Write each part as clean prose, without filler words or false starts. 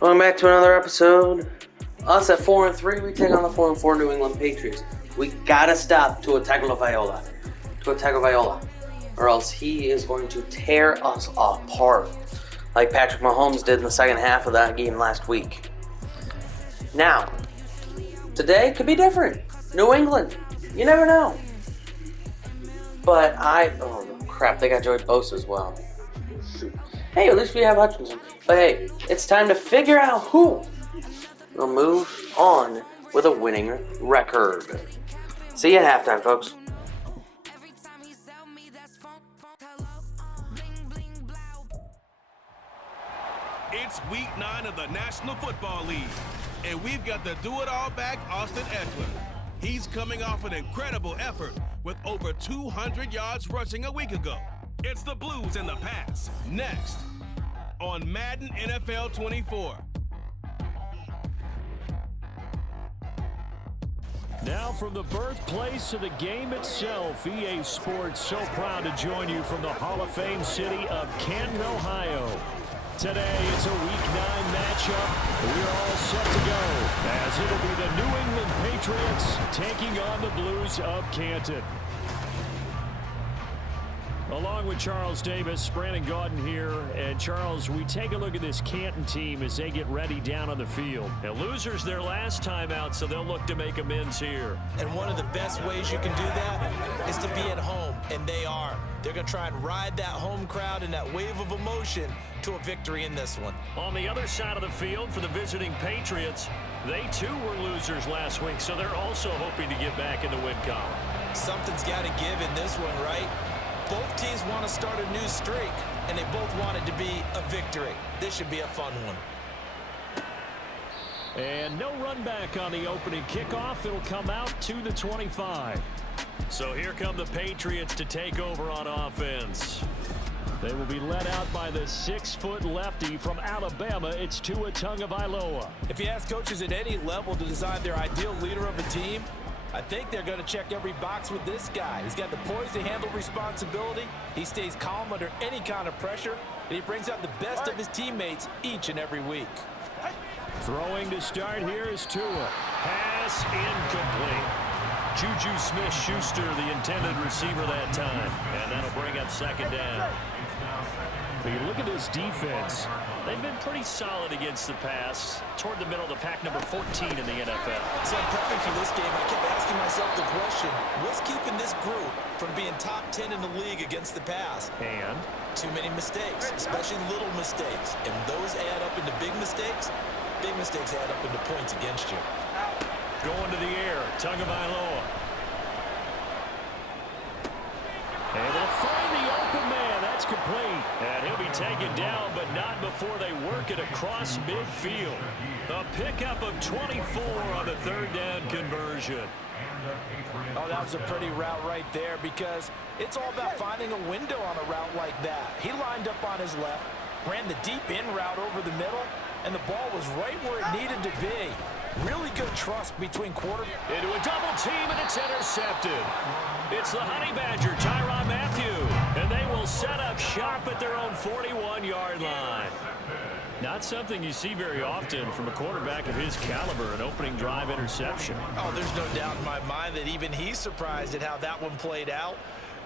Welcome back to another episode. Us at 4-3, we take on the 4-4 New England Patriots. We gotta stop Tua Tagovailoa, or else he is going to tear us apart, like Patrick Mahomes did in the second half of that game last week. Now, today could be different. New England, you never know. But oh crap, they got Joey Bosa as well. Shoot. Hey, at least we have Hutchinson. But hey, it's time to figure out who will move on with a winning record. See you at halftime, folks. It's week 9 of the National Football League, and we've got the do-it-all back Austin Eckler. He's coming off an incredible effort with over 200 yards rushing a week ago. It's the Blues in the pass. Next, on Madden NFL 24. Now from the birthplace of the game itself, EA Sports so proud to join you from the Hall of Fame city of Canton, Ohio. Today, it's a Week 9 matchup. We're all set to go, as it'll be the New England Patriots taking on the Blues of Canton. Along with Charles Davis, Brandon Gaudin here. And Charles, we take a look at this Canton team as they get ready down on the field. Now, losers their last time out, so they'll look to make amends here. And one of the best ways you can do that is to be at home, and they are. They're going to try and ride that home crowd and that wave of emotion to a victory in this one. On the other side of the field for the visiting Patriots, they too were losers last week, so they're also hoping to get back in the win column. Something's got to give in this one, right? Both teams want to start a new streak, and they both want it to be a victory. This should be a fun one. And no run back on the opening kickoff. It'll come out to the 25. So here come the Patriots to take over on offense. They will be led out by the 6-foot lefty from Alabama. It's Tua Tagovailoa. If you ask coaches at any level to design their ideal leader of a team, I think they're going to check every box with this guy. He's got the poise to handle responsibility. He stays calm under any kind of pressure, and he brings out the best of his teammates each and every week. Throwing to start here is Tua. Pass incomplete. Juju Smith-Schuster, the intended receiver that time. And that'll bring up second down. But you look at this defense. They've been pretty solid against the pass. Toward the middle of the pack, number 14 in the NFL. So I'm prepping for this game. I kept asking myself the question, what's keeping this group from being top 10 in the league against the pass? And? Too many mistakes, especially little mistakes. And those add up into big mistakes. Big mistakes add up into points against you. Going to the air, Tagovailoa. Able to find the open man. That's complete. And he'll be taken down, but not before they work it across midfield. A pickup of 24 on the third down conversion. Oh, that was a pretty route right there, because it's all about finding a window on a route like that. He lined up on his left, ran the deep in route over the middle, and the ball was right where it needed to be. Really good trust between into a double team, and it's intercepted. It's the Honey Badger, Tyrann Mathieu, and they will set up shop at their own 41-yard line. Not something you see very often from a quarterback of his caliber, an opening drive interception. Oh, there's no doubt in my mind that even he's surprised at how that one played out.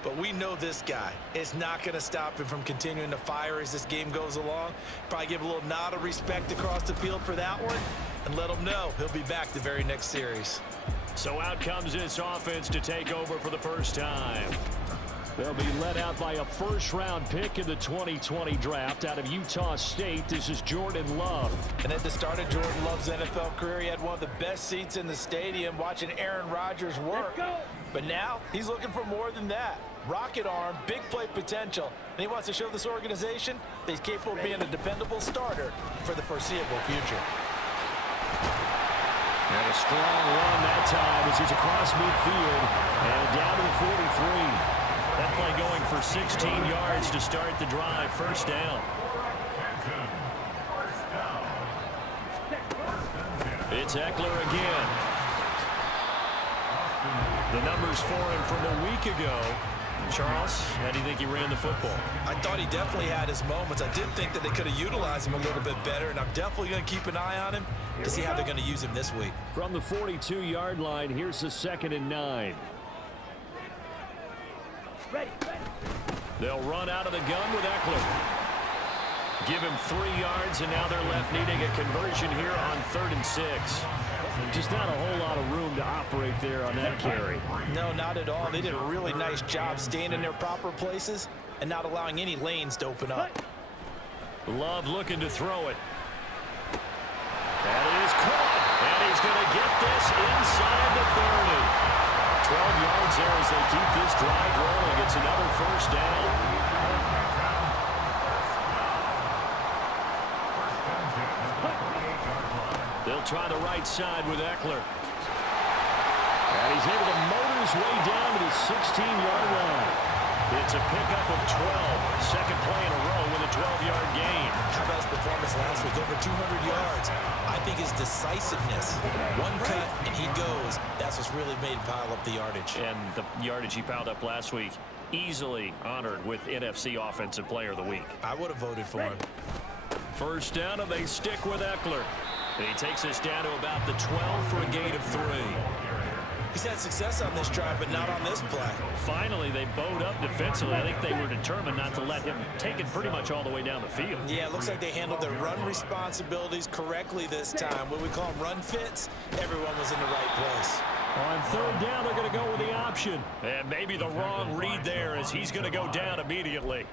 But we know this guy is not going to stop him from continuing to fire as this game goes along. Probably give a little nod of respect across the field for that one, and let him know he'll be back the very next series. So out comes this offense to take over for the first time. They'll be led out by a first-round pick in the 2020 draft out of Utah State. This is Jordan Love. And at the start of Jordan Love's NFL career, he had one of the best seats in the stadium watching Aaron Rodgers work. But now he's looking for more than that. Rocket arm, big play potential. And he wants to show this organization that he's capable of being a dependable starter for the foreseeable future. And a strong run that time as he's across midfield and down to the 43. That play going for 16 yards to start the drive. First down. It's Eckler again. The numbers for him from a week ago. Charles, how do you think he ran the football? I thought he definitely had his moments. I did think that they could have utilized him a little bit better, and I'm definitely going to keep an eye on him to see how they're going to use him this week. From the 42-yard line, here's the 2nd and 9. They'll run out of the gun with Eckler. Give him 3 yards, and now they're left needing a conversion here on 3rd and 6. Just not a whole lot of room to operate there on that carry. No, not at all. They did a really nice job staying in their proper places and not allowing any lanes to open up. Love looking to throw it. That is caught, and he's going to get this inside the 30. 12 yards there as they keep this drive rolling. It's another 1st down. They'll try the right side with Eckler. And he's able to motor his way down to the 16-yard line. It's a pickup of 12. Second play in a row with a 12-yard gain. How about his performance last week? Over 200 yards. I think his decisiveness. One cut, and he goes. That's what's really made him pile up the yardage. And the yardage he piled up last week, easily honored with NFC Offensive Player of the Week. I would have voted for him. 1st down, and they stick with Eckler. And he takes us down to about the 12 for a gain of 3. He's had success on this drive, but not on this play. Finally, they bowed up defensively. I think they were determined not to let him take it pretty much all the way down the field. Yeah, it looks like they handled their run responsibilities correctly this time. What we call them run fits, everyone was in the right place. On 3rd down, they're going to go with the option. And maybe the wrong read there as he's going to go down immediately.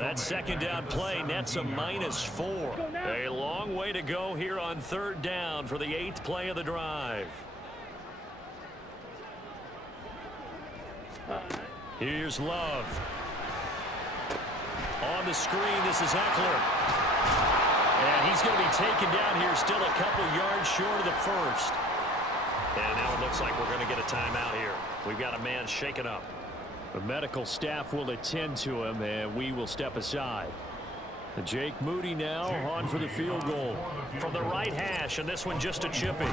That 2nd down play nets a -4. A long way to go here on 3rd down for the 8th play of the drive. Here's Love. On the screen, this is Eckler. And he's going to be taken down here, still a couple yards short of the 1st. And now it looks like we're going to get a timeout here. We've got a man shaken up. The medical staff will attend to him, and we will step aside. Jake Moody now on for the field goal. From the right hash, and this one just a chipping.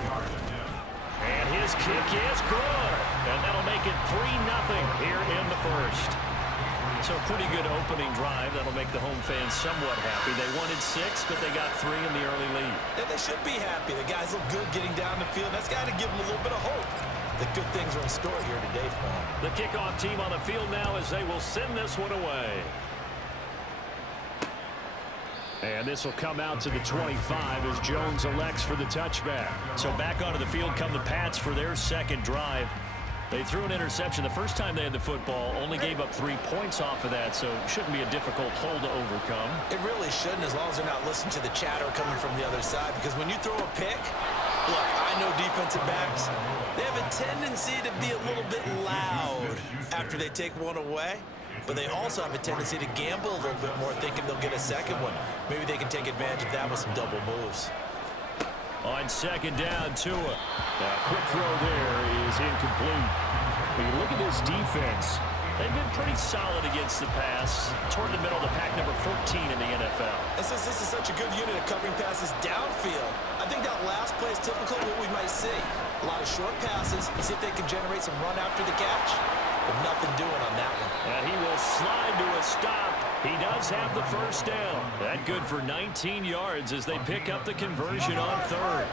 And his kick is good. And that'll make it 3-0 here in the 1st. So a pretty good opening drive. That'll make the home fans somewhat happy. They wanted 6, but they got 3 in the early lead. And they should be happy. The guys look good getting down the field. That's got to give them a little bit of hope. The good things are in store here today for them. The kickoff team on the field now as they will send this one away. And this will come out to the 25 as Jones elects for the touchback. So back onto the field come the Pats for their 2nd drive. They threw an interception the first time they had the football, only gave up 3 points off of that, so it shouldn't be a difficult hole to overcome. It really shouldn't, as long as they're not listening to the chatter coming from the other side, because when you throw a pick, look, I know defensive backs, they have a tendency to be a little bit loud after they take one away, but they also have a tendency to gamble a little bit more, thinking they'll get a 2nd one. Maybe they can take advantage of that with some double moves. On 2nd down, Tua. A quick throw there is incomplete. When you look at this defense, they've been pretty solid against the pass. Toward the middle of the pack, number 14 in the NFL. And since this is such a good unit of covering passes downfield, I think that last play is typical of what we might see. A lot of short passes, see if they can generate some run after the catch. But nothing doing on that one. And he will slide to a stop. He does have the 1st down. That good for 19 yards as they pick up the conversion on 3rd.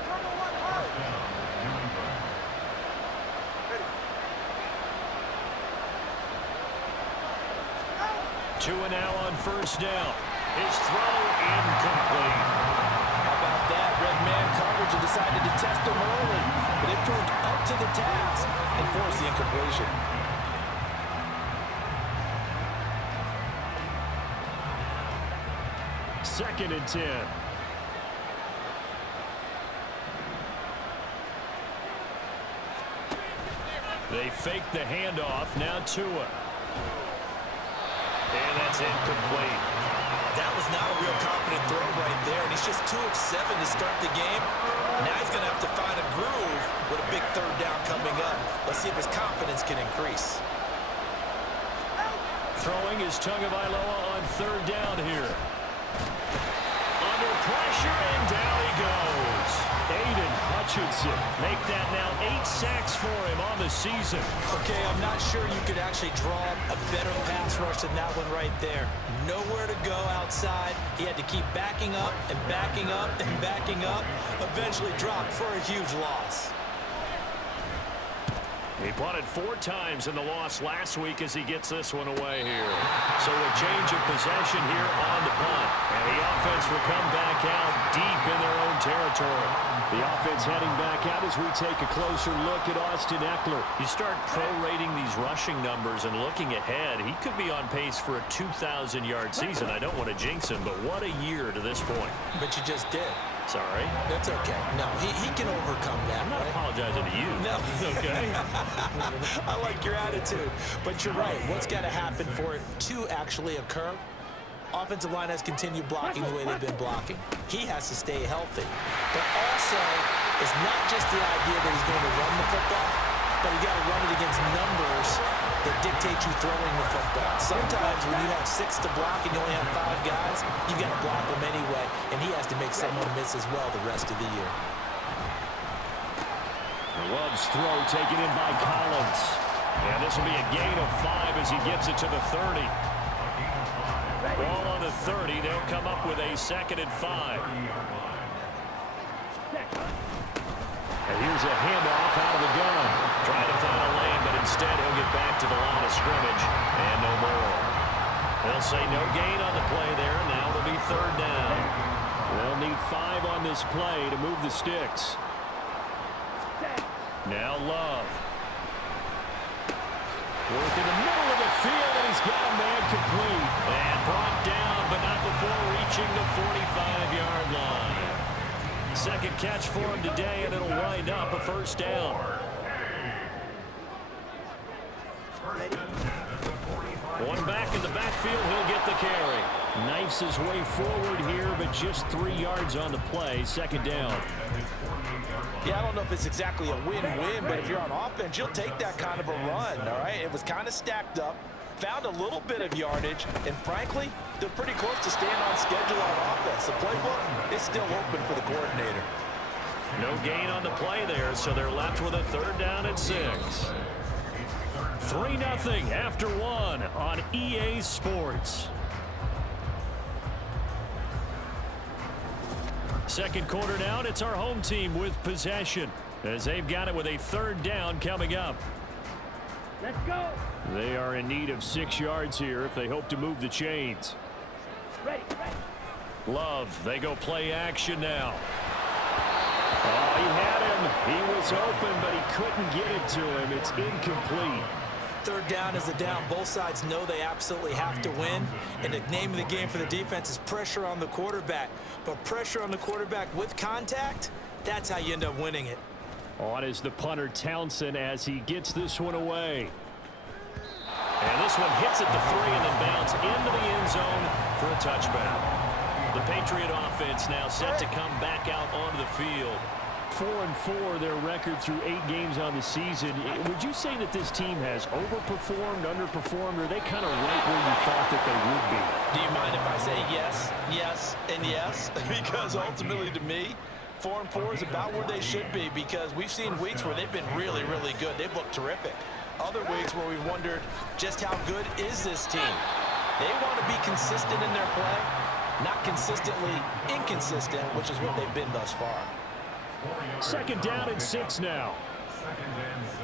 Tua now on 1st down. His throw incomplete. How about that? Red man coverage and decided to test him early. But it proved up to the task and forced the incompletion. Second and 10. They fake the handoff. Now Tua. And that's incomplete. That was not a real confident throw right there, and he's just 2 of 7 to start the game. Now he's going to have to find a groove with a big 3rd down coming up. Let's see if his confidence can increase. Throwing is Tagovailoa on 3rd down here. Under pressure, and down he goes. Aiden Hutchinson. Make that now 8 sacks for him on the season. Okay, I'm not sure you could actually draw up a better pass rush than that one right there. Nowhere to go outside. He had to keep backing up and backing up and backing up. Eventually dropped for a huge loss. He punted 4 times in the loss last week as he gets this one away here. So a change of possession here on the punt. And the offense will come back out deep in their own territory. The offense heading back out as we take a closer look at Austin Ekeler. You start prorating these rushing numbers and looking ahead, he could be on pace for a 2,000-yard season. I don't want to jinx him, but what a year to this point. But you just did. Sorry. That's okay. No, he can overcome that. I'm not apologizing to you. No. Okay. I like your attitude. But you're right. What's got to happen for it to actually occur? Offensive line has continued blocking the way they've been blocking. He has to stay healthy. But also, it's not just the idea that he's going to run the football, but you got to run it against numbers that dictate you throwing the football. Sometimes when you have 6 to block and you only have 5 guys, you've got to block them anyway, and he has to make someone miss as well the rest of the year. Love's throw taken in by Collins. And this will be a gain of 5 as he gets it to the 30. Ball on the 30. They'll come up with a 2nd and 5. And here's a handoff out of the gun. Trying to find a lane, but instead he'll get back to the line of scrimmage. And no more. They'll say no gain on the play there. Now it'll be 3rd down. They'll need 5 on this play to move the sticks. Now Love. Work in the middle of the field, and he's got a man complete. And brought down, but not before reaching the 45-yard line. 2nd catch for him today, and it'll wind up a 1st down. One back in the backfield, he'll get the carry. Knifes his way forward here, but just 3 yards on the play. 2nd down. Yeah, I don't know if it's exactly a win-win, but if you're on offense, you'll take that kind of a run, all right? It was kind of stacked up, found a little bit of yardage, and frankly, they're pretty close to staying on schedule on offense. The playbook is still open for the coordinator. No gain on the play there, so they're left with a 3rd down and 6. 3-0 after 1 on EA Sports. 2nd quarter down, it's our home team with possession as they've got it with a 3rd down coming up. Let's go. They are in need of 6 yards here if they hope to move the chains. Ready. Love, they go play action now. Oh, he had him. He was open, but he couldn't get it to him. It's incomplete. 3rd down is the down. Both sides know they absolutely have to win. And the name of the game for the defense is pressure on the quarterback. But pressure on the quarterback with contact, that's how you end up winning it. On is the punter Townsend as he gets this one away. And this one hits at the 3 and then bounce into the end zone for a touchback. The Patriot offense now set to come back out onto the field. 4-4 their record through 8 games on the season. Would you say that this team has overperformed, underperformed, or are they kind of right where you thought that they would be? Do you mind if I say yes, yes, and yes? Because ultimately to me, 4-4 is about where they should be, because we've seen weeks where they've been really, really good. They've looked terrific. Other weeks where we've wondered just how good is this team. They want to be consistent in their play, not consistently inconsistent, which is what they've been thus far. 2nd down and 6 now. 2nd and 6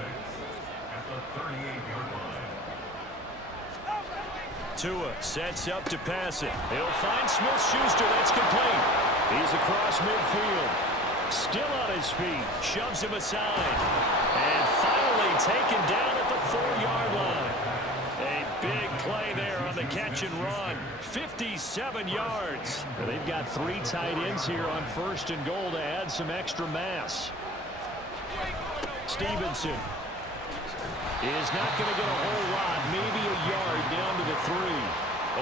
at the 38-yard line. Tua sets up to pass it. He'll find Smith-Schuster. That's complete. He's across midfield. Still on his feet. Shoves him aside. And finally taken down at the 4-yard line. A big play there on the catch and run. 57 yards. They've got 3 tight ends here on 1st and goal to add some extra mass. Stevenson is not going to get a whole lot. Maybe a yard down to the 3.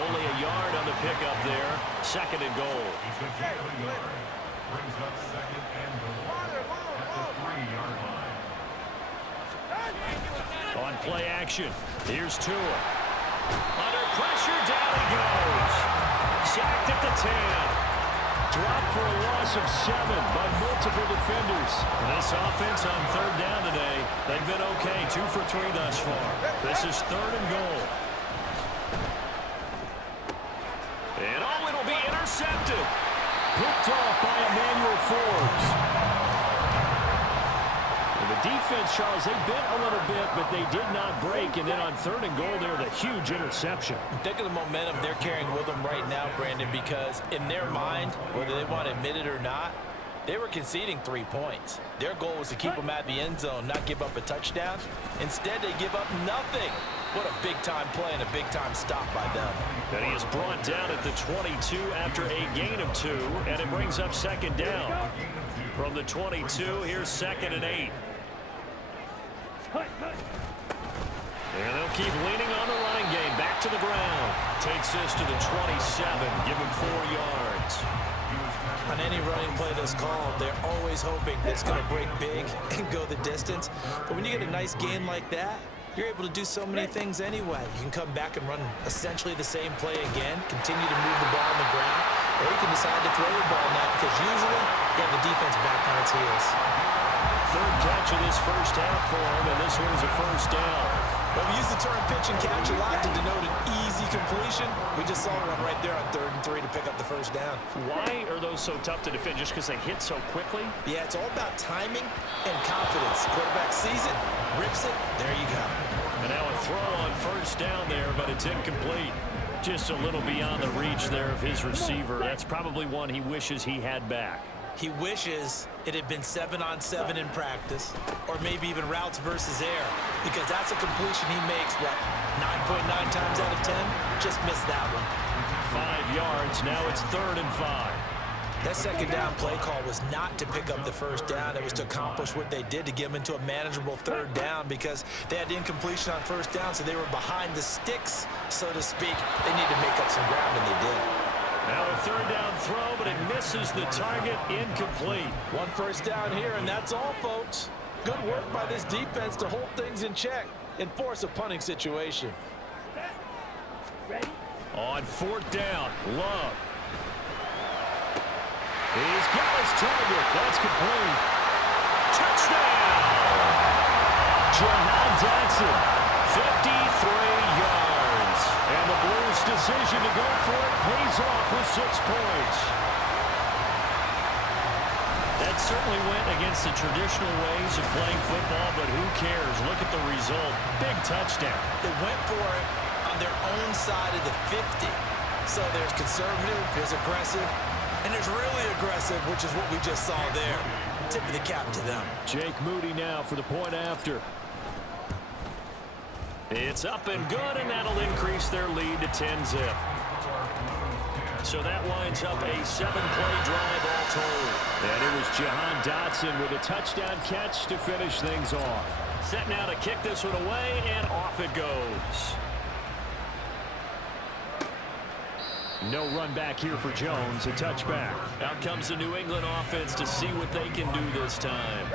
Only a yard on the pickup there. 2nd and goal. He's got 0 yards. Brings up 2nd and goal at the 3-yard line. On play action, here's Tua. Under pressure, down he goes. Sacked at the 10. Dropped for a loss of 7 by multiple defenders. This offense on third down today, they've been okay. 2 for 3 thus far. This is 3rd and goal. And oh, it'll be intercepted. Picked off by Emmanuel Forbes. And the defense, Charles, they bit a little bit, but they did not break. And then on 3rd and goal there, the huge interception. Think of the momentum they're carrying with them right now, Brandon, because in their mind, whether they want to admit it or not, they were conceding 3 points. Their goal was to keep them at the end zone, not give up a touchdown. Instead, they give up nothing. What a big-time play and a big-time stop by them. And he is brought down at the 22 after a gain of 2, and it brings up 2nd down. From the 22, here's 2nd and 8. And they'll keep leaning on the running game. Back to the ground. Takes this to the 27. Give him 4 yards. On any running play that's called, they're always hoping that it's going to break big and go the distance. But when you get a nice gain like that, you're able to do so many things anyway. You can come back and run essentially the same play again, continue to move the ball on the ground, or you can decide to throw the ball now because usually you have the defense back on its heels. 3rd catch of this first half for him, and this one is a 1st down. Well, we use the term pitch and catch a lot to denote an easy completion. We just saw one right there on 3rd and 3 to pick up the 1st down. Why are those so tough to defend? Just because they hit so quickly? Yeah, it's all about timing and confidence. Quarterback sees it, rips it, there you go. And now a throw on 1st down there, but it's incomplete. Just a little beyond the reach there of his receiver. That's probably one he wishes he had back. He wishes it had been 7-on-7 in practice, or maybe even routes versus air, because that's a completion he makes, what, 9.9 times out of 10? Just missed that one. 5 yards, now it's 3rd and 5. That 2nd down play call was not to pick up the 1st down. It was to accomplish what they did to get them into a manageable 3rd down because they had incompletion on 1st down, so they were behind the sticks, so to speak. They need to make up some ground, and they did. Now a 3rd down throw, but it misses the target, incomplete. 1 1st down here, and that's all, folks. Good work by this defense to hold things in check and force a punting situation. On 4th down, Love. He's got his target. That's complete. Touchdown! Jahan Dotson, 53 yards. And the Blues' decision to go for it pays off with 6 points. That certainly went against the traditional ways of playing football, but who cares? Look at the result. Big touchdown. They went for it on their own side of the 50. So there's conservative, there's aggressive, and there's really aggressive, which is what we just saw there. Tip of the cap to them. Jake Moody now for the point after. It's up and good, and that'll increase their lead to 10-zip. So that winds up a 7-play drive all told. And it was Jahan Dotson with a touchdown catch to finish things off. Set now to kick this one away, and off it goes. No run back here for Jones, a touchback. Out comes the New England offense to see what they can do this time.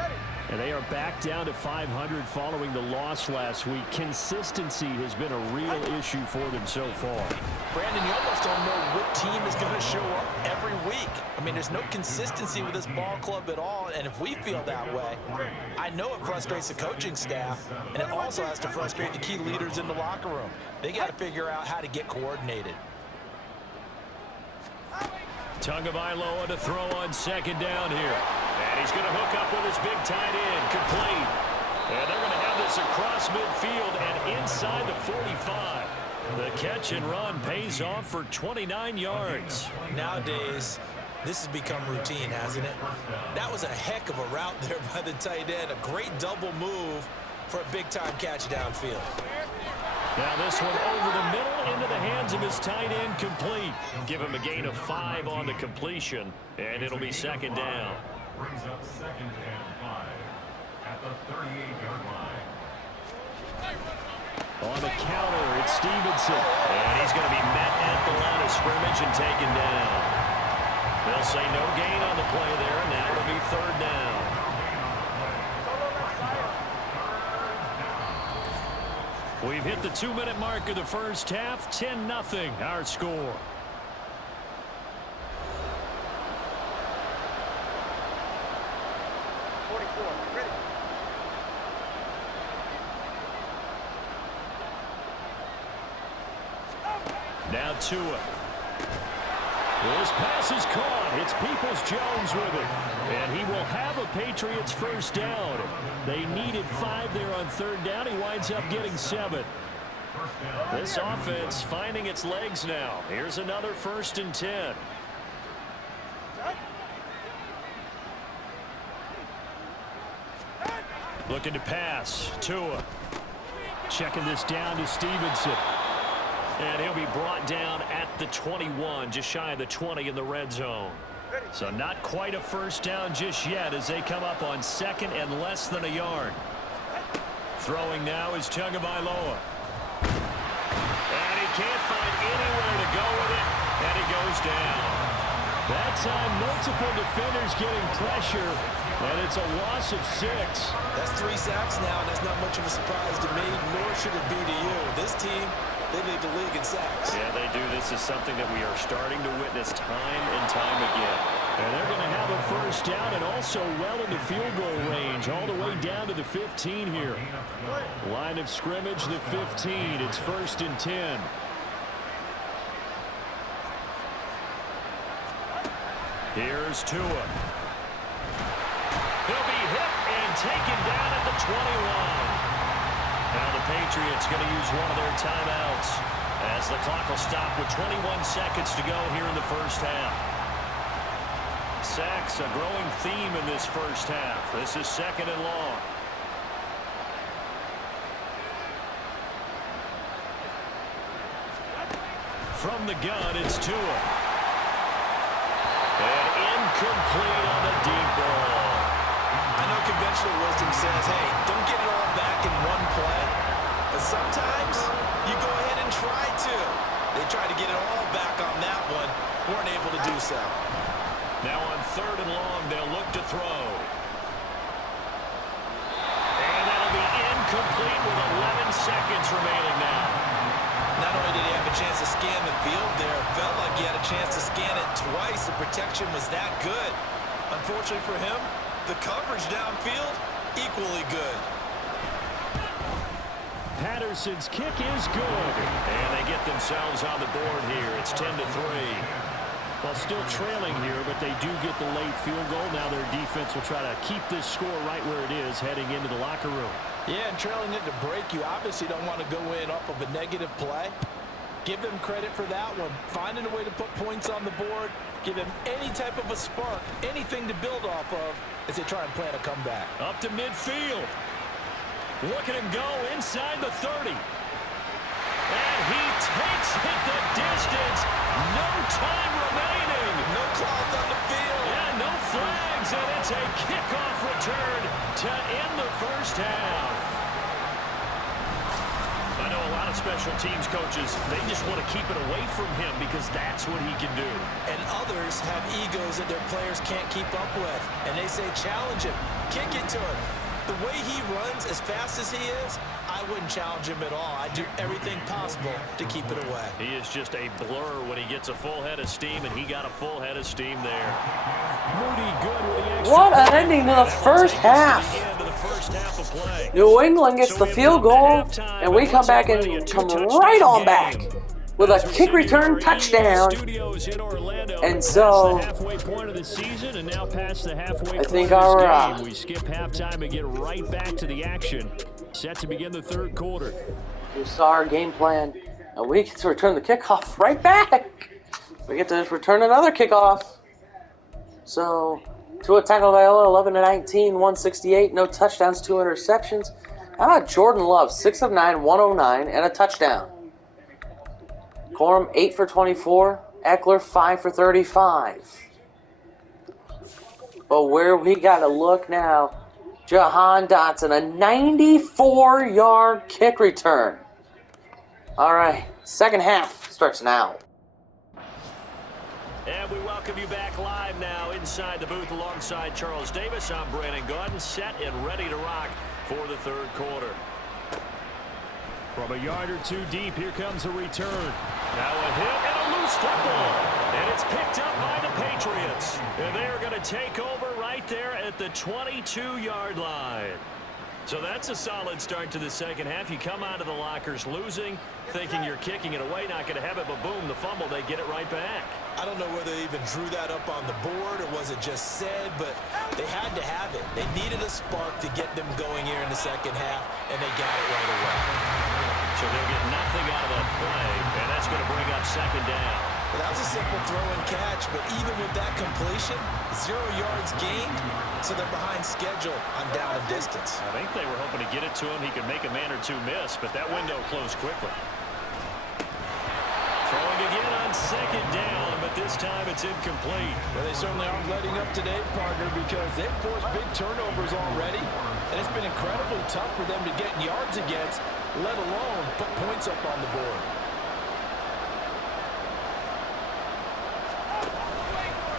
And they are back down to 500 following the loss last week. Consistency has been a real issue for them so far. Brandon, you almost don't know what team is going to show up every week. I mean, there's no consistency with this ball club at all, and if we feel that way, I know it frustrates the coaching staff, and it also has to frustrate the key leaders in the locker room. They got to figure out how to get coordinated. Tagovailoa to throw on 2nd down here. And he's going to hook up with his big tight end, complete. And they're going to have this across midfield and inside the 45. The catch and run pays off for 29 yards. Nowadays, this has become routine, hasn't it? That was a heck of a route there by the tight end. A great double move for a big-time catch downfield. Now this one over the middle into the hands of his tight end, complete. Give him a gain of 5 on the completion, and it'll be 2nd down. Brings up 2nd and 5 at the 38-yard line. On the counter, it's Stevenson. And he's going to be met at the line of scrimmage and taken down. They'll say no gain on the play there, and now it'll be 3rd down. We've hit the 2-minute mark of the first half. 10-0 our score. Now Tua. This pass is caught. It's Peoples-Jones with it. And he will have a Patriots first down. They needed 5 there on third down. He winds up getting 7. This offense finding its legs now. Here's another 1st and 10. Looking to pass. Tua. Checking this down to Stevenson. And he'll be brought down at the 21, just shy of the 20 in the red zone. So not quite a first down just yet as they come up on 2nd and less than a yard. Throwing now is Tagovailoa. And he can't find anywhere to go with it, and he goes down. That time, multiple defenders getting pressure, and it's a loss of 6. That's 3 sacks now, and that's not much of a surprise to me, nor should it be to you. This team, they lead the league in sacks. Yeah, they do. This is something that we are starting to witness time and time again. And they're going to have a first down and also well into field goal range, all the way down to the 15 here. Line of scrimmage, the 15. It's 1st and 10. Here's Tua. He'll be hit and taken down at the 21. Now the Patriots going to use one of their timeouts as the clock will stop with 21 seconds to go here in the first half. Sacks, a growing theme in this first half. This is 2nd and long. From the gun, it's Tua. And incomplete on the deep ball. I know conventional wisdom says, hey, don't get it all back in one play. But sometimes you go ahead and try to. They tried to get it all back on that one. Weren't able to do so. Now on 3rd and long, they'll look to throw. And that'll be incomplete with 11 seconds remaining now. Not only did he have a chance to scan the field there, it felt like he had a chance to scan it twice. The protection was that good. Unfortunately for him, the coverage downfield, equally good. Patterson's kick is good. And they get themselves on the board here. It's 10-3. Well, still trailing here, but they do get the late field goal. Now their defense will try to keep this score right where it is heading into the locker room. Yeah, and trailing into break, you obviously don't want to go in off of a negative play. Give them credit for that one. Finding a way to put points on the board. Give them any type of a spark, anything to build off of as they try and plan a comeback. Up to midfield. Look at him go inside the 30. And he takes it the distance. No time remaining. No cloth on the field. Yeah, no flags, and it's a kickoff return to end the first half. I know a lot of special teams coaches, they just want to keep it away from him because that's what he can do. And others have egos that their players can't keep up with. And they say, challenge him, kick it to him. The way he runs as fast as he is, I wouldn't challenge him at all. I'd do everything possible to keep it away. He is just a blur when he gets a full head of steam, and he got a full head of steam there. Moody good with the extra. What an ending to the first half. New England gets the field goal, and we come back and come right on back with a kick return touchdown. And so I think our we skip halftime and get right back to the action. Set to begin the 3rd quarter. We saw our game plan, and we get to return the kickoff right back. We get to return another kickoff. So, Tua Tagovailoa, 11-19, 168, no touchdowns, 2 interceptions. How about Jordan Love, 6 of 9, 109, and a touchdown. Corum, 8 for 24. Eckler, 5 for 35. But where we got to look now, Jahan Dotson, a 94-yard kick return. All right, second half starts now. And we welcome you back live now inside the booth alongside Charles Davis. I'm Brandon Gordon, set and ready to rock for the 3rd quarter. From a yard or 2 deep, here comes a return. Now a hit and a loose football. And it's picked up by the Patriots. And they are going to take over right there at the 22-yard line. So that's a solid start to the second half. You come out of the lockers losing, thinking you're kicking it away, not going to have it, but boom, the fumble, they get it right back. I don't know whether they even drew that up on the board or was it just said, but they had to have it. They needed a spark to get them going here in the second half, and they got it right away. So they'll get nothing out of that play, and that's going to bring up second down. Well, that was a simple throw and catch, but even with that completion, 0 yards gained, so they're behind schedule on down and distance. I think they were hoping to get it to him. He could make a man or two miss, but that window closed quickly. Throwing again on second down, but this time it's incomplete. Well, they certainly aren't letting up today, partner, because they've forced big turnovers already, and it's been incredibly tough for them to get yards against, let alone put points up on the board.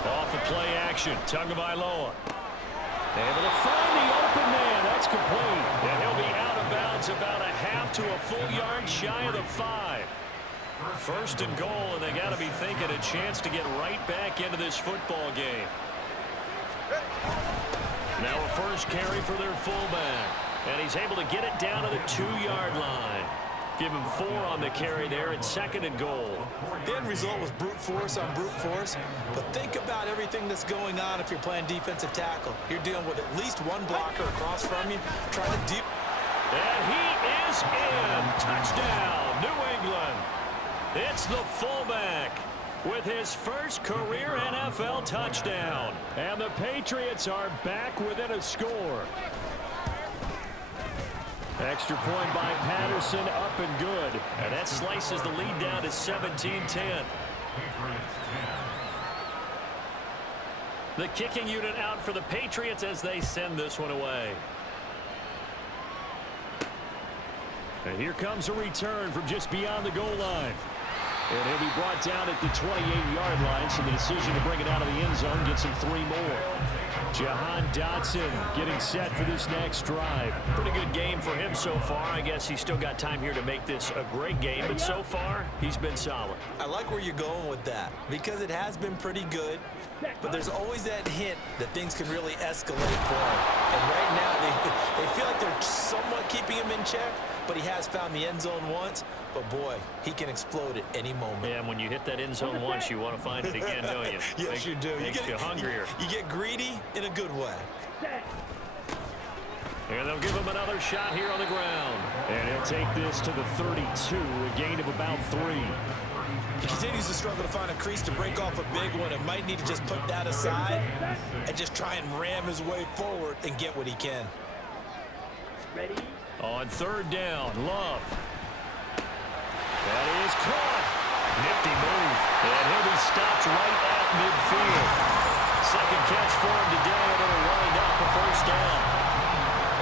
Off the play action, Tagovailoa. Able to find the open man. That's complete. And he'll be out of bounds about a half to a full yard shy of the 5. First and goal, and they got to be thinking a chance to get right back into this football game. Now a first carry for their fullback. And he's able to get it down to the 2-yard line. Give him 4 on the carry there at second and goal. The end result was brute force on brute force, but think about everything that's going on if you're playing defensive tackle. You're dealing with at least one blocker across from you, trying to deep. And he is in. Touchdown, New England. It's the fullback with his first career NFL touchdown. And the Patriots are back within a score. Extra point by Patterson, up and good. And that slices the lead down to 17-10. The kicking unit out for the Patriots as they send this one away. And here comes a return from just beyond the goal line. And he'll be brought down at the 28-yard line, so the decision to bring it out of the end zone gets him 3 more. Jahan Dotson getting set for this next drive. Pretty good game for him so far. I guess he's still got time here to make this a great game, but so far, he's been solid. I like where you're going with that, because it has been pretty good, but there's always that hint that things can really escalate for him. And right now, they feel like they're somewhat keeping him in check, but he has found the end zone once. But, boy, he can explode at any moment. Yeah, and when you hit that end zone once, you want to find it again, don't you? Yes, you do. Makes you hungrier. You get greedy in a good way. And they'll give him another shot here on the ground. And he'll take this to the 32, a gain of about 3. He continues to struggle to find a crease to break off a big one. It might need to just put that aside and just try and ram his way forward and get what he can. Ready? On third down, Love. That is caught. Nifty move. And he'll be stopped right at midfield. Second catch for him today, and it'll wind up a first down.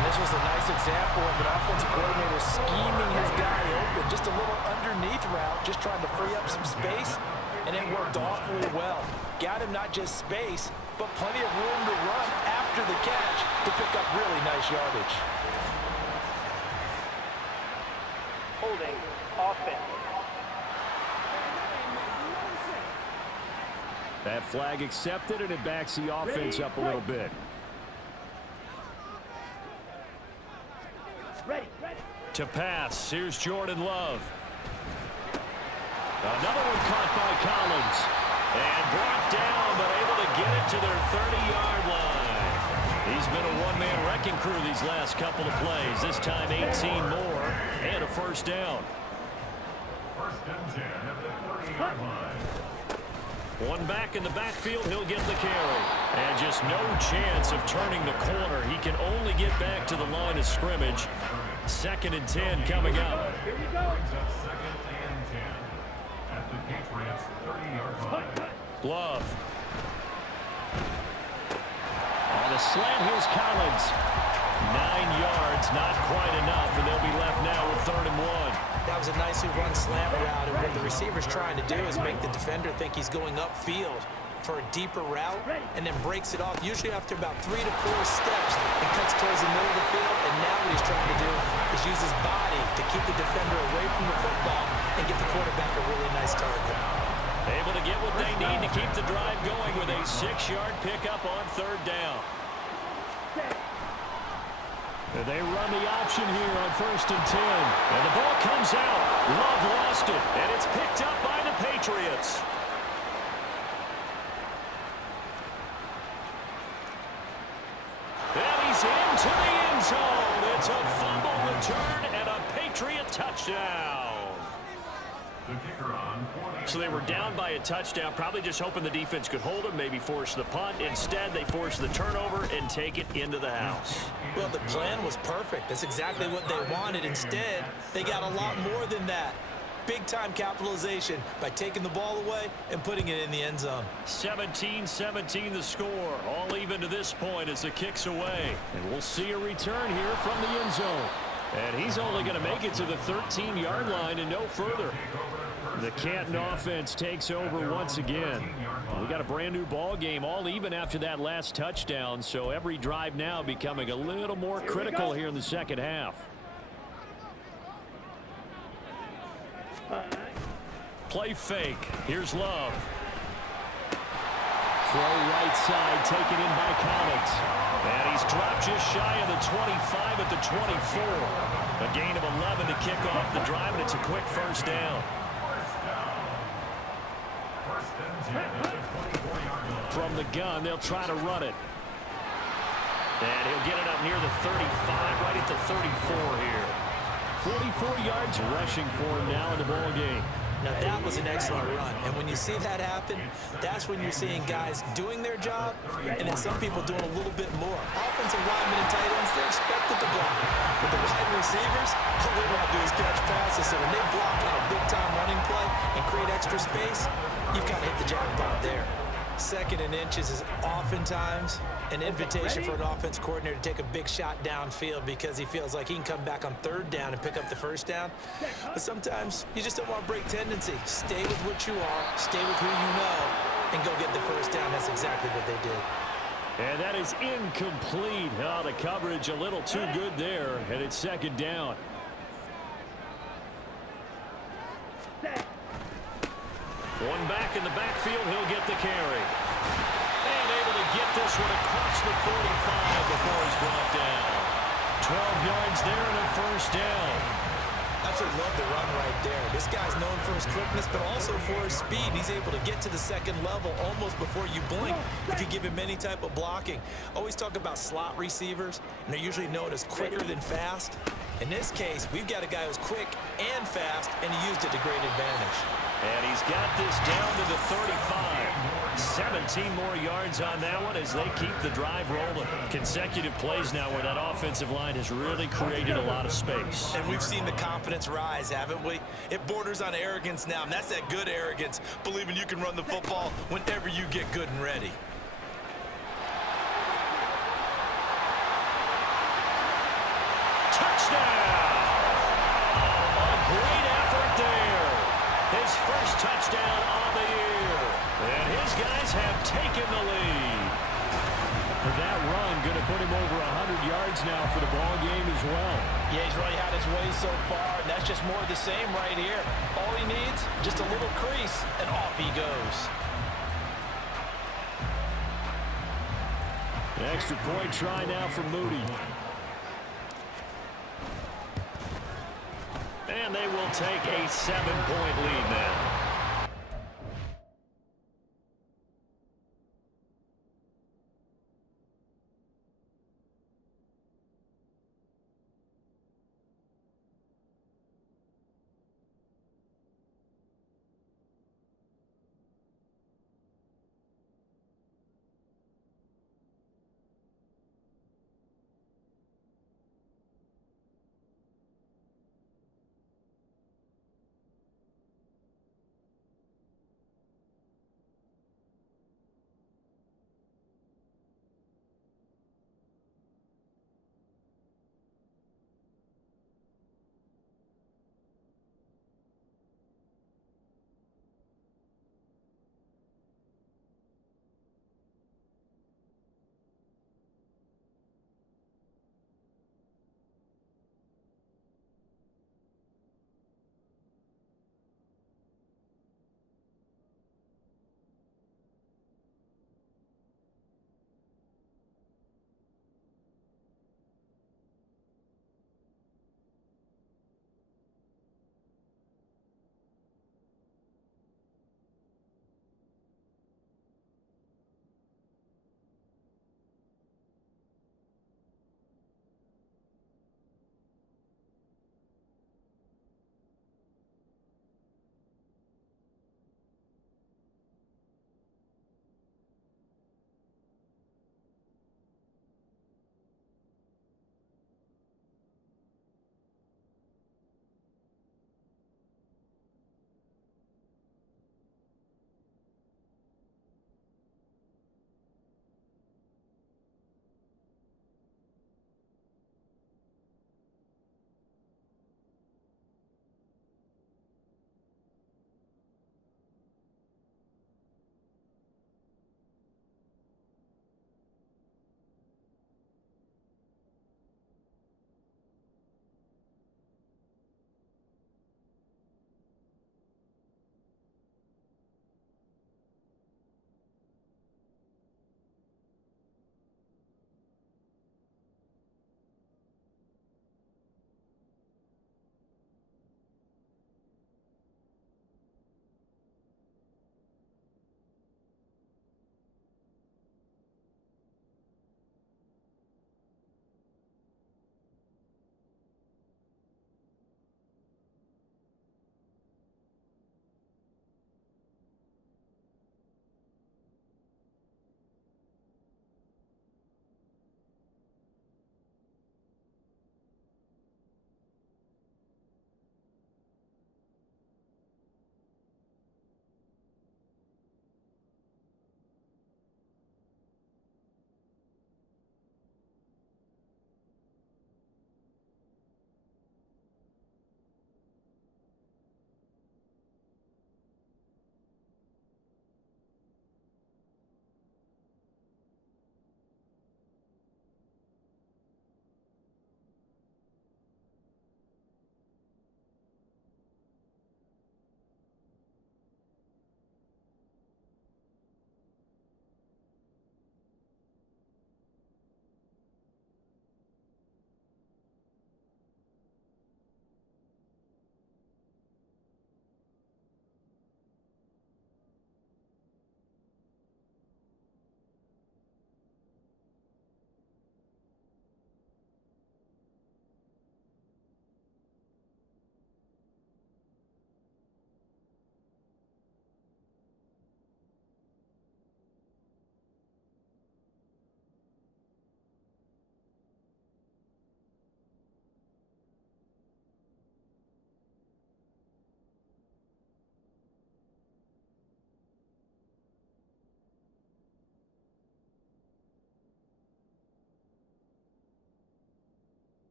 And this was a nice example of an offensive coordinator scheming his guy open. Just a little underneath route, just trying to free up some space, and it worked awfully well. Got him not just space, but plenty of room to run after the catch to pick up really nice yardage. Holding. Offense. That flag accepted, and it backs the offense up a little bit. Ready. To pass, here's Jordan Love. Another one caught by Collins. And brought down, but able to get it to their 30-yard line. He's been a one-man wrecking crew these last couple of plays. This time 18 more and a first down. First and 10 at the 30-yard line. One back in the backfield, he'll get the carry. And just no chance of turning the corner. He can only get back to the line of scrimmage. Second and 10 coming up. Here you go. Brings up second and 10 at the Patriots 30-yard line. Glove. On the slant, here's Collins. 9 yards, not quite enough, and they'll be left now with 3rd and 1. That was a nicely run slant route, and what the receiver's trying to do is make the defender think he's going upfield for a deeper route, and then breaks it off, usually after about 3 to 4 steps, and cuts towards the middle of the field. And now what he's trying to do is use his body to keep the defender away from the football and get the quarterback a really nice target. Able to get what they need to keep the drive going with a 6-yard pickup on 3rd down. And they run the option here on 1st and 10. And the ball comes out. Love lost it. And it's picked up by the Patriots. And he's into the end zone. It's a fumble return and a Patriot touchdown. So they were down by a touchdown, probably just hoping the defense could hold them, maybe force the punt. Instead, they force the turnover and take it into the house. Well, the plan was perfect. That's exactly what they wanted. Instead, they got a lot more than that. Big-time capitalization by taking the ball away and putting it in the end zone. 17-17 the score. All even to this point as the kick's away. And we'll see a return here from the end zone. And he's only going to make it to the 13-yard line and no further. The Canton offense takes over once again. We got a brand new ball game, all even after that last touchdown. So every drive now becoming a little more critical here in the second half. Play fake. Here's Love. Throw right side, taken in by Collins. And he's dropped just shy of the 25 at the 24. A gain of 11 to kick off the drive, and it's a quick first down. From the gun, they'll try to run it. And he'll get it up near the 35, right at the 34 here. 44 yards rushing for him now in the ball game. Now that was an excellent run, and when you see that happen, that's when you're seeing guys doing their job, and then some people doing a little bit more. Offensive linemen and tight ends, they're expected to block. But the wide receivers, all they want to do is catch passes, so when they block on a big-time running play and create extra space, you've kind of hit the jackpot there. Second and inches is oftentimes an invitation for an offense coordinator to take a big shot downfield because he feels like he can come back on third down and pick up the first down. But sometimes you just don't want to break tendency. Stay with what you are, stay with who you know, and go get the first down. That's exactly what they did. And that is incomplete. Oh, the coverage a little too good there, and it's second down. One back in the backfield, he'll get the carry. And able to get this one across the 45 before he's brought down. 12 yards there and a first down. Absolutely love the run right there. This guy's known for his quickness, but also for his speed. He's able to get to the second level almost before you blink if you give him any type of blocking. Always talk about slot receivers, and they're usually known as quicker than fast. In this case, we've got a guy who's quick and fast, and he used it to great advantage. And he's got this down to the 35. 17 more yards on that one as they keep the drive rolling. Consecutive plays now where that offensive line has really created a lot of space. And we've seen the confidence rise, haven't we? It borders on arrogance now, and that's that good arrogance, believing you can run the football whenever you get good and ready. Touchdown! A great effort there. His first touchdown on the year. And his guys have taken the lead. That run going to put him over 100 yards now for the ball game as well. Yeah, he's really had his way so far, and that's just more of the same right here. All he needs, just a little crease, and off he goes. The extra point try now for Moody. And they will take a 7-point lead now.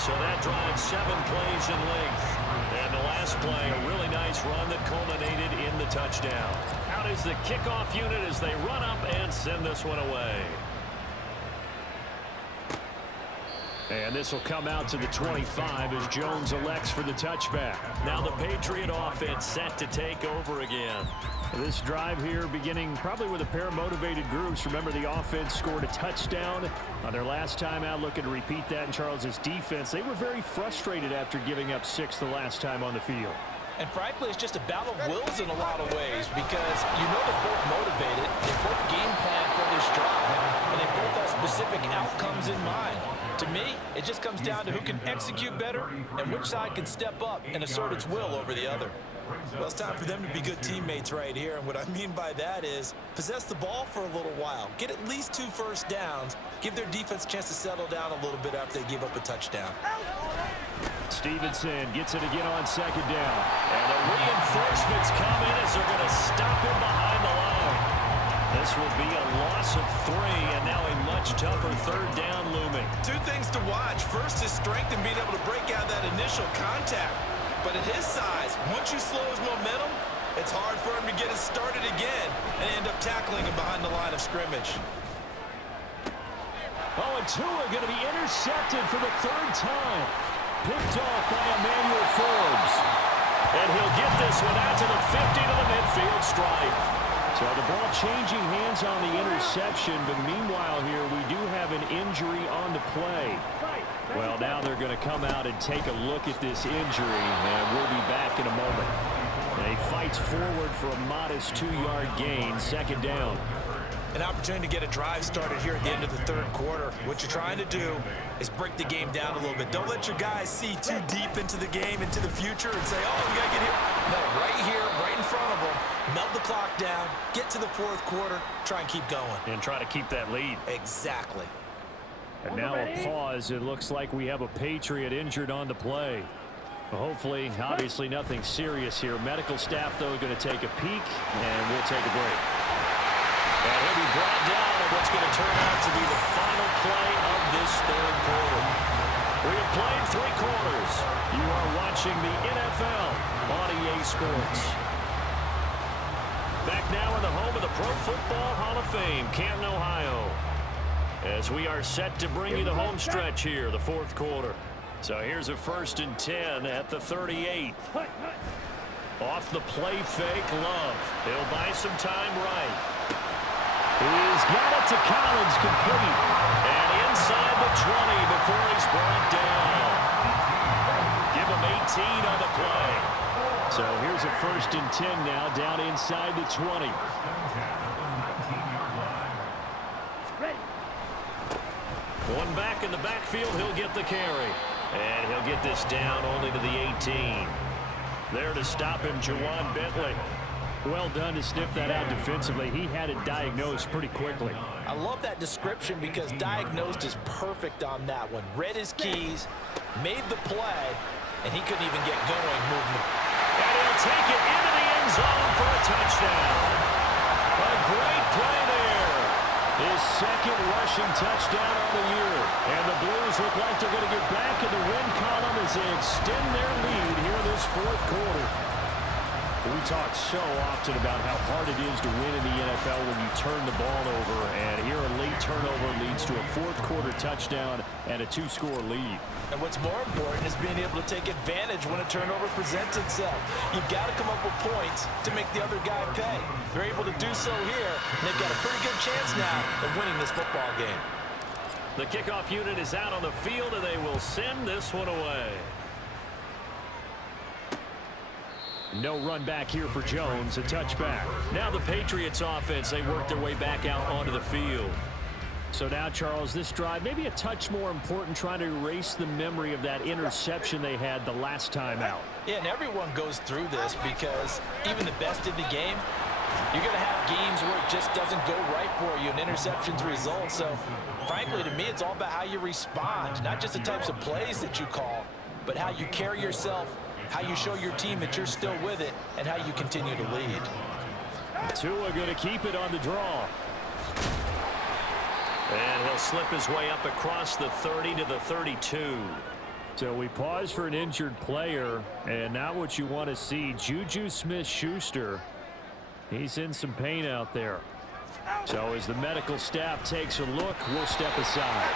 So that drives 7 plays in length. And the last play, a really nice run that culminated in the touchdown. Out is the kickoff unit as they run up and send this one away. And this will come out to the 25 as Jones elects for the touchback. Now the Patriot offense set to take over again. This drive here beginning probably with a pair of motivated groups. Remember, the offense scored a touchdown on their last time out, looking to repeat that in Charles's defense. They were very frustrated after giving up 6 the last time on the field. And frankly, it's just a battle of wills in a lot of ways because you know they're both motivated. They both game plan for this drive, and they both have specific outcomes in mind. To me, it just comes down to who can execute better and which side can step up and assert its will over the other. Well, it's time for them to be good teammates right here, and what I mean by that is possess the ball for a little while, get at least 2 first downs, give their defense a chance to settle down a little bit after they give up a touchdown. Stevenson gets it again on 2nd down. And the reinforcements come in as they're going to stop him behind the line. This will be a loss of 3, and now a much tougher 3rd down looming. 2 things to watch. First, his strength in being able to break out that initial contact. But at his size, once you slow his momentum, it's hard for him to get it started again and end up tackling him behind the line of scrimmage. Oh, and Tua going to be intercepted for the 3rd time. Picked off by Emmanuel Forbes. And he'll get this one out to the 50 to the midfield stripe. So the ball changing hands on the interception, but meanwhile here we do have an injury on the play. Well, now they're going to come out and take a look at this injury, and we'll be back in a moment. And he fights forward for a modest 2-yard gain, 2nd down. An opportunity to get a drive started here at the end of the 3rd quarter. What you're trying to do is break the game down a little bit. Don't let your guys see too deep into the game, into the future, and say, oh, we got to get here. No, right here, right in front of them, melt the clock down, get to the 4th quarter, try and keep going. And try to keep that lead. Exactly. And now a pause. It looks like we have a Patriot injured on the play. Hopefully, obviously nothing serious here. Medical staff, though, going to take a peek, and we'll take a break. And he'll be brought down in what's going to turn out to be the final play of this 3rd quarter. We have played 3 quarters. You are watching the NFL on EA Sports. Back now in the home of the Pro Football Hall of Fame, Canton, Ohio. As we are set to bring you the home stretch here, the 4th quarter. So here's a 1st and 10 at the 38. Off the play fake, Love. He'll buy some time right. He's got it to Collins, complete. And inside the 20 before he's brought down. Give him 18 on the play. So here's a 1st and 10 now, down inside the 20. One back in the backfield, he'll get the carry. And he'll get this down only to the 18. There to stop him, Jawan Bentley. Well done to sniff that out defensively. He had it diagnosed pretty quickly. I love that description because diagnosed is perfect on that one. Read his keys, made the play, and he couldn't even get going moving the. And he'll take it into the end zone for a touchdown. A great play there. His 2nd rushing touchdown on the year. And the Blues look like they're going to get back in the win column as they extend their lead here in this 4th quarter. We talk so often about how hard it is to win in the NFL when you turn the ball over, and here a late turnover leads to a 4th quarter touchdown and a 2-score lead. And what's more important is being able to take advantage when a turnover presents itself. You've got to come up with points to make the other guy pay. They're able to do so here, and they've got a pretty good chance now of winning this football game. The kickoff unit is out on the field, and they will send this one away. No run back here for Jones, a touchback. Now the Patriots offense, they work their way back out onto the field. So now, Charles, this drive maybe a touch more important, trying to erase the memory of that interception they had the last time out. Yeah, and everyone goes through this because even the best in the game, you're going to have games where it just doesn't go right for you and interceptions result. So, frankly, to me, it's all about how you respond, not just the types of plays that you call, but how you carry yourself, how you show your team that you're still with it, and how you continue to lead. Tua going to keep it on the draw. And he'll slip his way up across the 30 to the 32. So we pause for an injured player, and not what you want to see. Juju Smith-Schuster, he's in some pain out there. So as the medical staff takes a look, we'll step aside.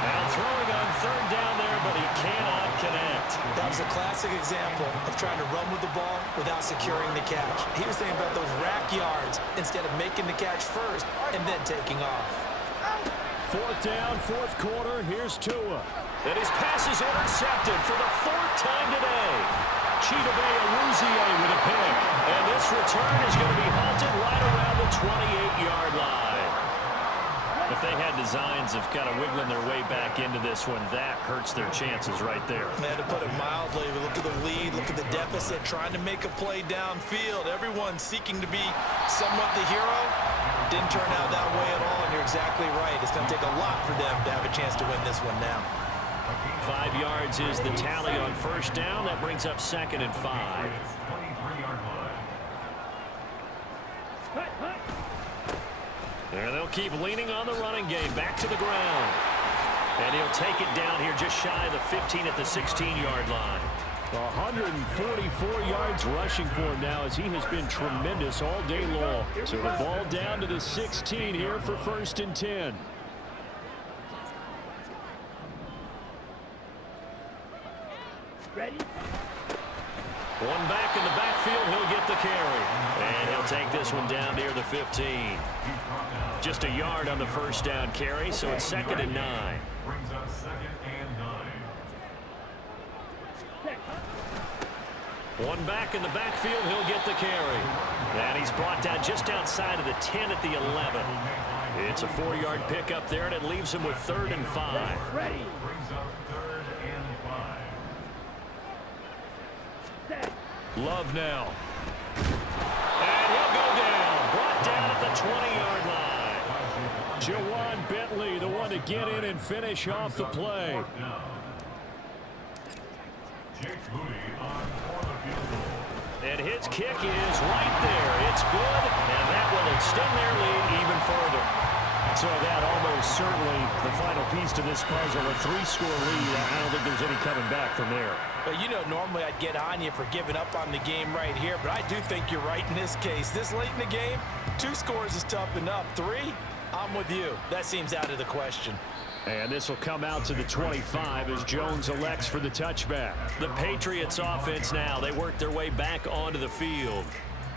Now throwing on third down there, but he cannot connect. That was a classic example of trying to run with the ball without securing the catch. He was thinking about those rack yards instead of making the catch first and then taking off. Fourth down, fourth quarter. Here's Tua. And his pass is intercepted for the fourth time today. Chidobe Awuzie with a pick. And this return is going to be halted right around the 28-yard line. If they had designs of kind of wiggling their way back into this one, that hurts their chances right there. Man, to put it mildly, look at the lead, look at the deficit, trying to make a play downfield. Everyone seeking to be somewhat the hero. Didn't turn out that way at all, and you're exactly right. It's going to take a lot for them to have a chance to win this one now. 5 yards is the tally on first down. That brings up 2nd and 5. 23-yard line. And they'll keep leaning on the running game. Back to the ground. And he'll take it down here just shy of the 15 at the 16-yard line. 144 yards rushing for him now as he has been tremendous all day long. So the ball down to the 16 here for 1st and 10. Ready? One back in the backfield, he'll get the carry. And he'll take this one down near the 15. Just a yard on the first down carry, so it's 2nd and 9. Brings up 2nd and 9. One back in the backfield, he'll get the carry. And he's brought down just outside of the 10 at the 11. It's a 4-yard pickup there, and it leaves him with 3rd and 5. Ready? Brings up 3rd and 5. Love now. And he'll go down. Brought down at the 20-yard line. Jawan Bentley, the one to get in and finish off the play. Jake Moody on for the field goal. And his kick is right there. It's good, and that will extend their lead even further. So that almost certainly the final piece to this puzzle, a 3-score lead. I don't think there's any coming back from there. But you know, normally I'd get on you for giving up on the game right here, but I do think you're right in this case. This late in the game, 2 scores is tough enough. 3, I'm with you. That seems out of the question. And this will come out to the 25 as Jones elects for the touchback. The Patriots offense now, they work their way back onto the field.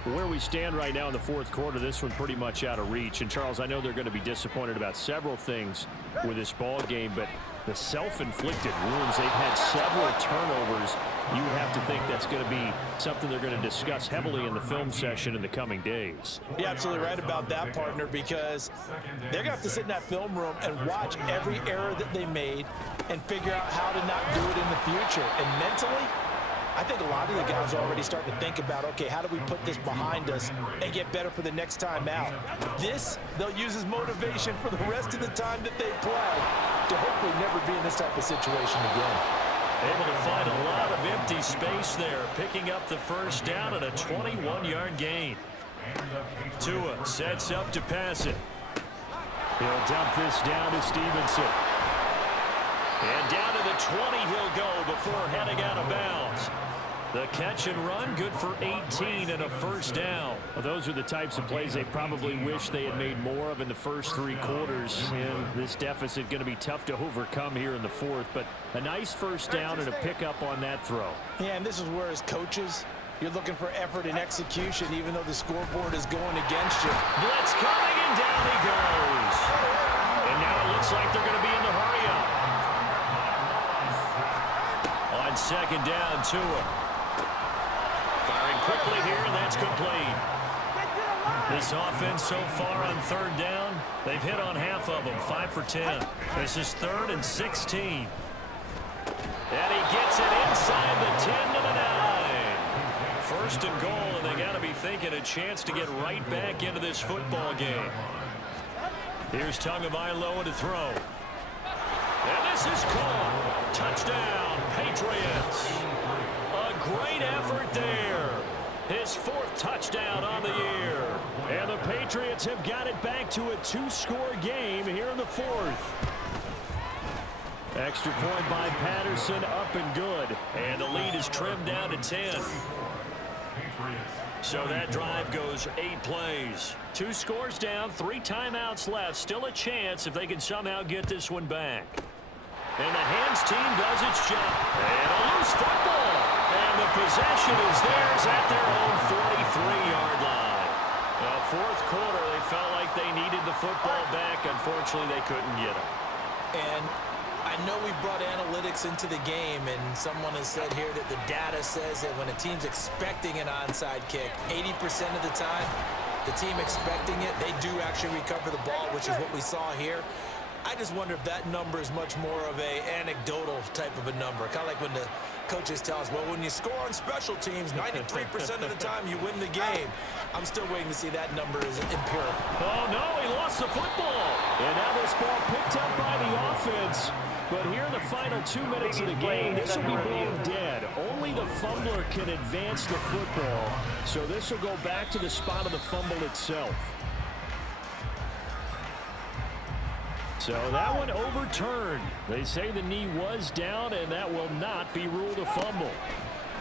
Where we stand right now in the fourth quarter, this one pretty much out of reach. And, Charles, I know they're going to be disappointed about several things with this ball game, but the self-inflicted wounds, they've had several turnovers. You would have to think that's going to be something they're going to discuss heavily in the film session in the coming days. You're absolutely right about that, partner, because they're going to have to sit in that film room and watch every error that they made and figure out how to not do it in the future. And mentally, I think a lot of the guys are already starting to think about, okay, how do we put this behind us and get better for the next time out? This, they'll use as motivation for the rest of the time that they play to hopefully never be in this type of situation again. Able to find a lot of empty space there, picking up the first down and a 21-yard gain. Tua sets up to pass it. He'll dump this down to Stevenson. And down to the 20 he'll go before heading out of bounds. The catch and run, good for 18 and a first down. Well, those are the types of plays they probably wish they had made more of in the first 3 quarters. And this deficit going to be tough to overcome here in the fourth. But a nice first down and a pickup on that throw. Yeah, and this is where, as coaches, you're looking for effort and execution, even though the scoreboard is going against you. Blitz coming, and down he goes. And now it looks like they're going to be in the hurry-up. On second down, Tua. Firing quickly here, and that's complete. This offense so far on third down, they've hit on half of them, 5 for 10. This is 3rd and 16. And he gets it inside the 10 to the 9. First and goal, and they got to be thinking a chance to get right back into this football game. Here's Tagovailoa to throw. And this is caught. Touchdown, Patriots. A great effort there. His 4th touchdown on the year. And the Patriots have got it back to a 2-score game here in the 4th. Extra point by Patterson, up and good. And the lead is trimmed down to 10. So that drive goes 8 plays. 2 scores down, 3 timeouts left. Still a chance if they can somehow get this one back. And the hands team does its job. And a loose football. And the possession is theirs at their own 43-yard line. Fourth quarter, they felt like they needed the football back. Unfortunately, they couldn't get it. And I know we brought analytics into the game, and someone has said here that the data says that when a team's expecting an onside kick, 80% of the time, the team expecting it, they do actually recover the ball, which is what we saw here. I just wonder if that number is much more of a anecdotal type of a number. Kind of like when the coaches tell us, well, when you score on special teams, 93% of the time you win the game. I'm still waiting to see that number is empirical. Oh, no, he lost the football. And now this ball picked up by the offense. But here in the final 2 minutes of the game, this will be blown dead. Only the fumbler can advance the football. So this will go back to the spot of the fumble itself. So that one overturned. They say the knee was down, and that will not be ruled a fumble.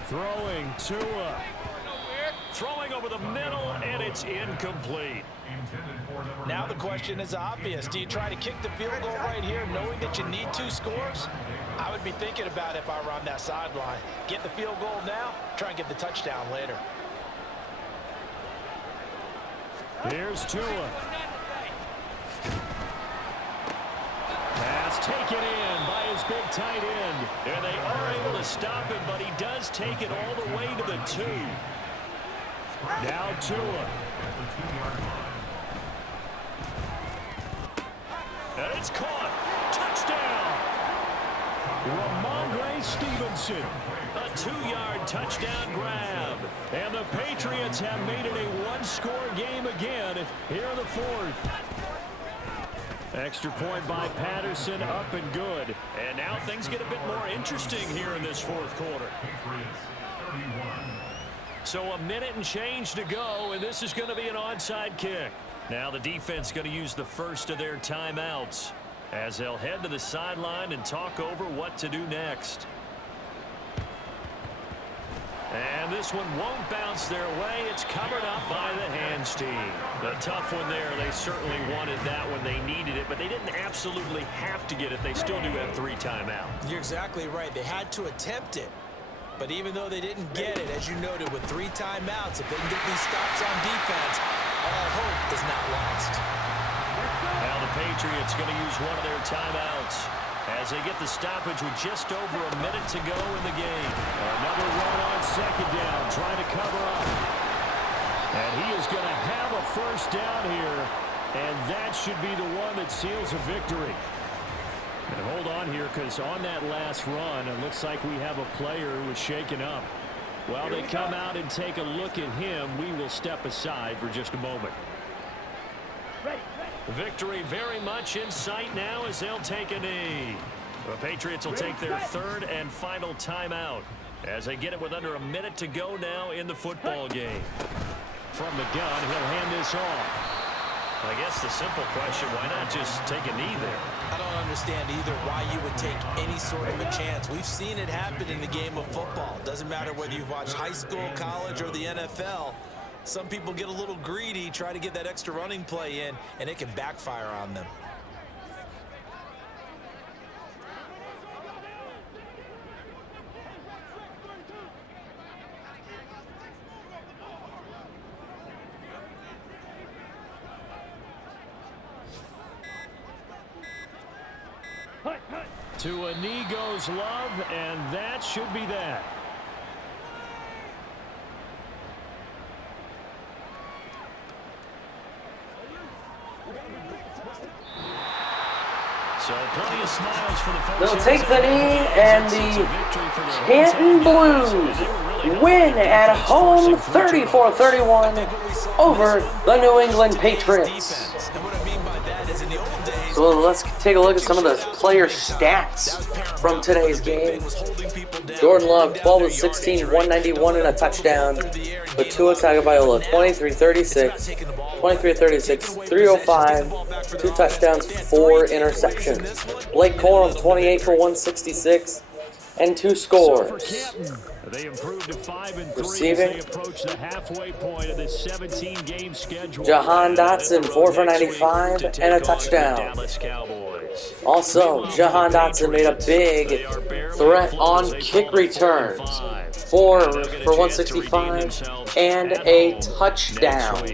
Throwing Tua. Throwing over the middle, and it's incomplete. Now the question is obvious. Do you try to kick the field goal right here knowing that you need 2 scores? I would be thinking about it if I were on that sideline. Get the field goal now, try and get the touchdown later. Here's Tua. Pass taken in by his big tight end. And they are able to stop him, but he does take it all the way to the 2. Now Tua. And it's caught. Touchdown. Ramondre Stevenson. A 2-yard touchdown grab. And the Patriots have made it a 1-score game again here in the 4th. Extra point by Patterson, up and good. And now things get a bit more interesting here in this 4th quarter. So a minute and change to go, and this is going to be an onside kick. Now the defense going to use the first of their timeouts as they'll head to the sideline and talk over what to do next. And this one won't bounce their way. It's covered up by the hands team. The tough one there. They certainly wanted that when they needed it, but they didn't absolutely have to get it. They still do have 3 timeouts. You're exactly right. They had to attempt it. But even though they didn't get it, as you noted, with 3 timeouts, if they can get these stops on defense, all hope is not lost. Now the Patriots going to use one of their timeouts as they get the stoppage with just over a minute to go in the game. Another run on 2nd down, trying to cover up. And he is going to have a first down here, and that should be the one that seals a victory. And hold on here, because on that last run, it looks like we have a player who was shaken up. While they come out and take a look at him, we will step aside for just a moment. Victory very much in sight now as they'll take a knee. The Patriots will take their 3rd and final timeout as they get it with under a minute to go now in the football game. From the gun, he'll hand this off. I guess the simple question, why not just take a knee there? I don't understand either why you would take any sort of a chance. We've seen it happen in the game of football. Doesn't matter whether you've watched high school, college, or the NFL. Some people get a little greedy, try to get that extra running play in, and it can backfire on them. To a knee goes Love, and that should be that. So plenty of smiles for the folks. They'll take the knee, and the Canton Blues win at home 34-31 over the New England Patriots. So let's take a look at some of the player stats from today's game. Jordan Love, 12 of 16, 191 and a touchdown. With Tua Tagovailoa, 23-36, 305, 2 touchdowns, 4 interceptions. Blake Corum, 28 for 166, and 2 scores. They improved to 5-3 Receiving. as they approach the halfway point of this 17-game schedule. Jahan Dotson, 4 for 95 and a touchdown. Also, Jahan Dotson made a big threat on kick returns. 4 for 165 and a touchdown.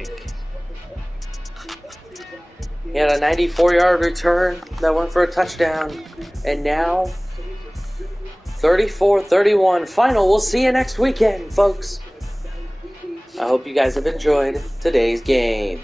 He had a 94-yard return that went for a touchdown. And now, 34-31 final. We'll see you next weekend, folks. I hope you guys have enjoyed today's game.